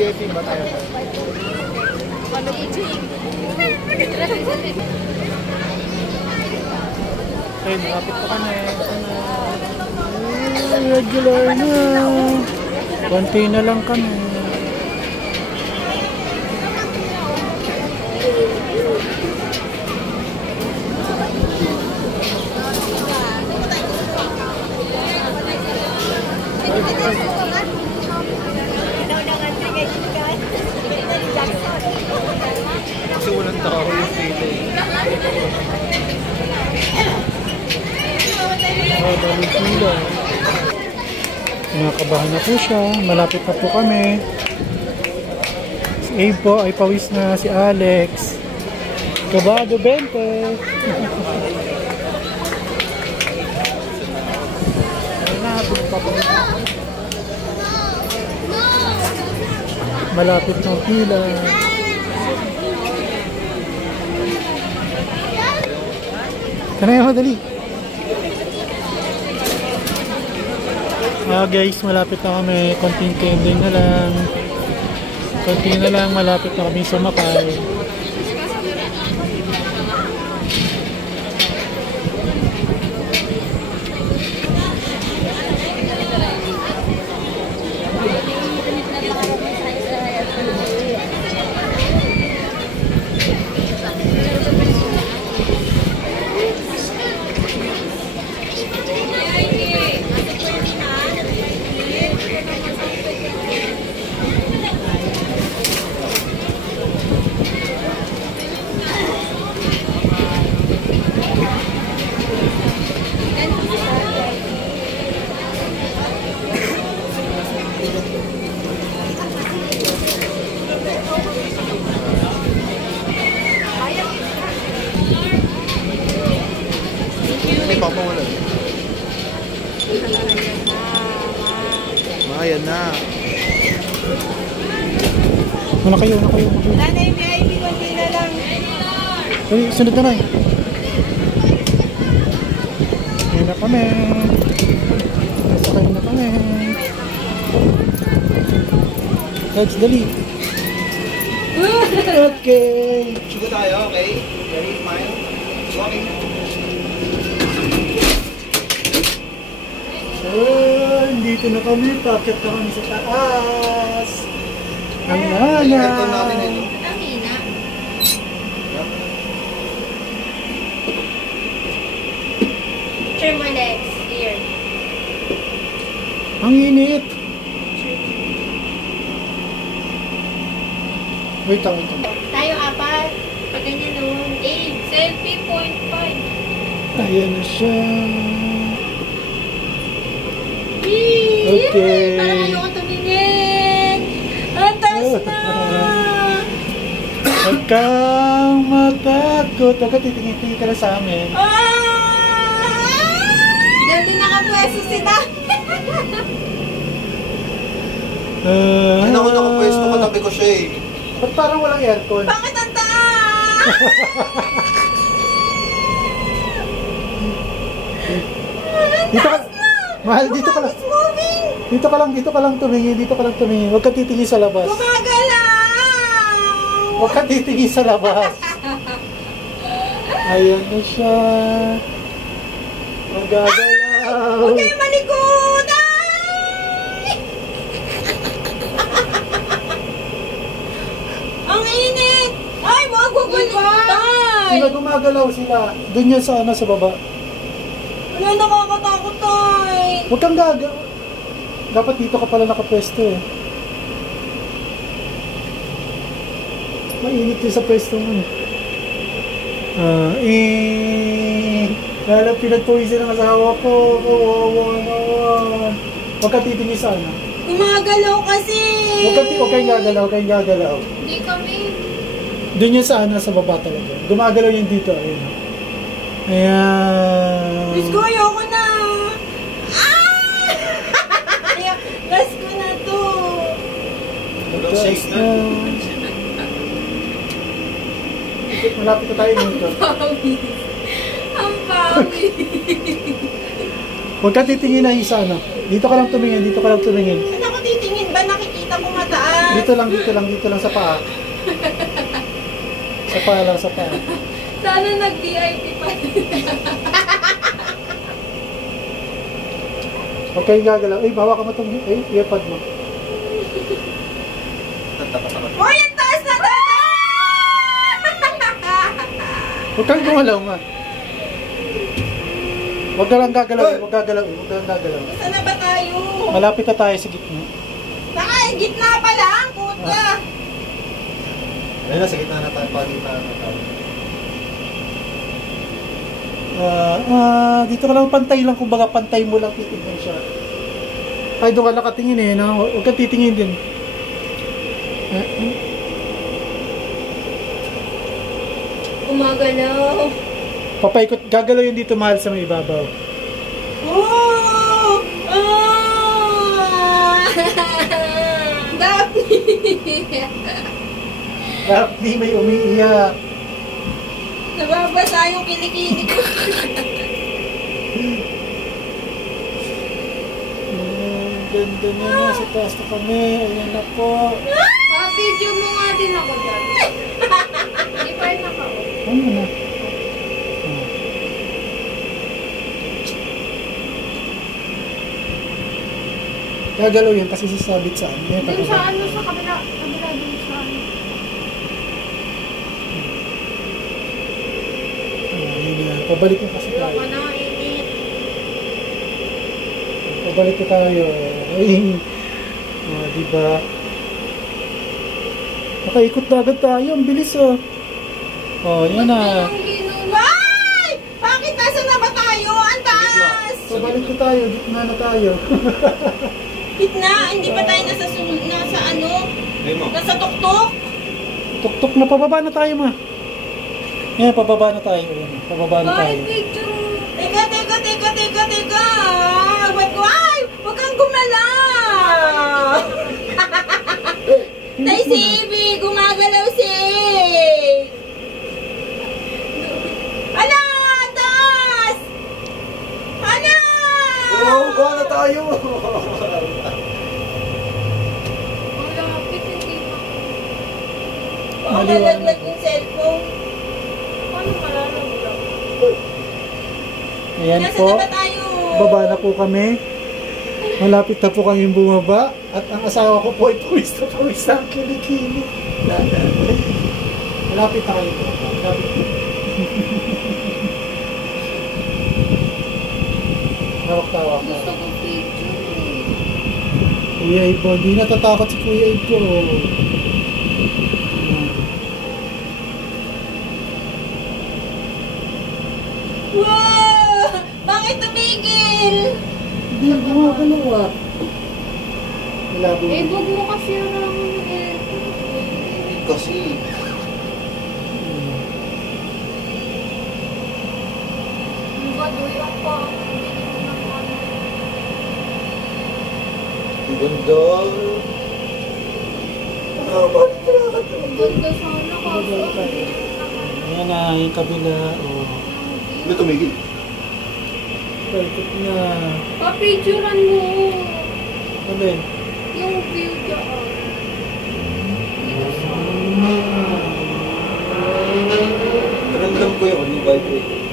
VIP ba tayo? Okay, malapit pa kami. Regular na. Konti na lang kami. Kasi walang tao yung feeling. Balik nila. Nakakabahan na po siya. Malapit na po kami. Si Abe po ay pawis na, si Alex. Kabado 20. Malapit ng pila. Kanaya madali. Guys, malapit na kami. Konting pending na lang. Konting na lang, malapit na kami sumakay. Papawalan. Ayan na. Ano kayo? Nanay, may ID, konti na lang. Ay, sunod na lang. Ayan na kami. Nasakay na kami. Let's dali. Okay. Sugo tayo, okay? Ready, smile. Walking. Dito na kami. Paket na kami sa taas. Ang hana. Ang hina. Turn my legs. Here. Ang init. Wait lang. Tayo apat. Pag ganyan nun. Selfie 0.5. Ayan na siya. Okay. Parang ayoko tumingin. Ang taas na. Huwag kang matakot. Huwag ka titingin ka na sa amin. Diyan din nakapwesto si Dami. Ano ako nakapwesto katabi ko siya eh. Ba't parang walang aircon? Bakit ang taas? Dito ka, mahal, dito ka lang. Dito ka lang tumingin. Huwag ka titingin sa labas. Gumagalaw! Huwag ka titingin sa labas. Ayan na siya. Magagalaw. Huwag kayo malikod! Ang init! Ay, wag balitay! Sila gumagalaw sila. Doon yan sa baba. Wala, nakakatakot tayo. Huwag kang gagalaw. Dapat dito ka pala nakapwesto eh. Mainit yun sa pwesto mo. Lalo pinagpawisin ng asawa ko. Huwag ka titingin sa ano. Gumagalaw kasi. Huwag kayong gagalaw. Hindi kami. Doon yun sa baba talaga. Gumagalaw yung dito. Ayun. Ayan. Diyos ko, ayoko na. Last ko na to. Malapit na tayo dito. Ang pawis. Huwag ka titingin na isa, ano. Dito ka lang tumingin. Saan ako titingin ba? Nakikita Kita ko mataas. Dito lang sa paa. Sa paa lang, sa paa. Sana nag-VIP pa. Okay, gagalaw. Ay, bawa ka mo itong earpod mo. Hoy, ang taas na taas! Huwag kang gumalaw ma. Huwag ka lang gagalaw. Huwag gagalaw. Saan na ba tayo? Malapit na tayo sa gitna. Saka, gitna pa lang, puta. Ayun na, sa gitna na tayo. Pagitna na tayo. Dito ka lang pantay lang. Kumbaga pantay mo lang titignan siya. Ay, doon ka nakatingin eh. No? Huwag kang titingin din. Gumagalaw. Papaikot. Gagalaw yun dito mahal sa may ibabaw. Oh! Oh! Daphne! Daphne may umiiyak. Nababasa yung kilikili ko. Ganda na nasa taas na kami. Ayan na po. Pa-video mo nga din ako dyan. Hindi pa rin ako. Ano na? Gagalaw yan kasi sasabit sa ano. Dun sa ano, sa kabila dun sa ano. Ayun na. Pabalik na kasi tayo. Ayoko na, init. Pabalik na tayo. Ay. Diba? Nakaikot na agad tayo. Ang bilis oh. Yan na. Ang ginulay! Bakit nasa na ba tayo? Ang taas! Pabalik na tayo. Gitna na tayo. Gitna, hindi pa tayo nasa ano? Nasa tuktok? Tuktok na. Pababa na tayo ma. Yan, pababa na tayo. Yan, pababa na tayo. Picture. Teka. Ay, huwag kang gumalaw. Tay si Ivy, gumagalaw si. Ala, taas! Ala! Buha na tayo! Ang lapit, hindi pa. Maliwanag. Malaglag yung cellphone. Paano malalaglag? Ayan Nasa po. na ba tayo? Baba na po kami. Malapit na po kami bumaba. At ang asawa ko po ay pawis na ang kilikili. Malapit na kayo po. Malapit na. Hawak-tawa ka. Gusto ko picture eh. Kuya Ibo, hindi natatakot si Kuya Ibo. Wow! Bakit tumigil? Hindi, gumagalaw ah. Malabo. Eh, wag mo kasi lang eh. Kasi, Maduyan pa. ang ganda. Ang ganda sana kasi. Ayan na, yung kabila. Oh. Hindi tumigil. Perfect na. Pa-picturean mo. Ano yun? Yung view dyan. Ramdam ko yung vibrate.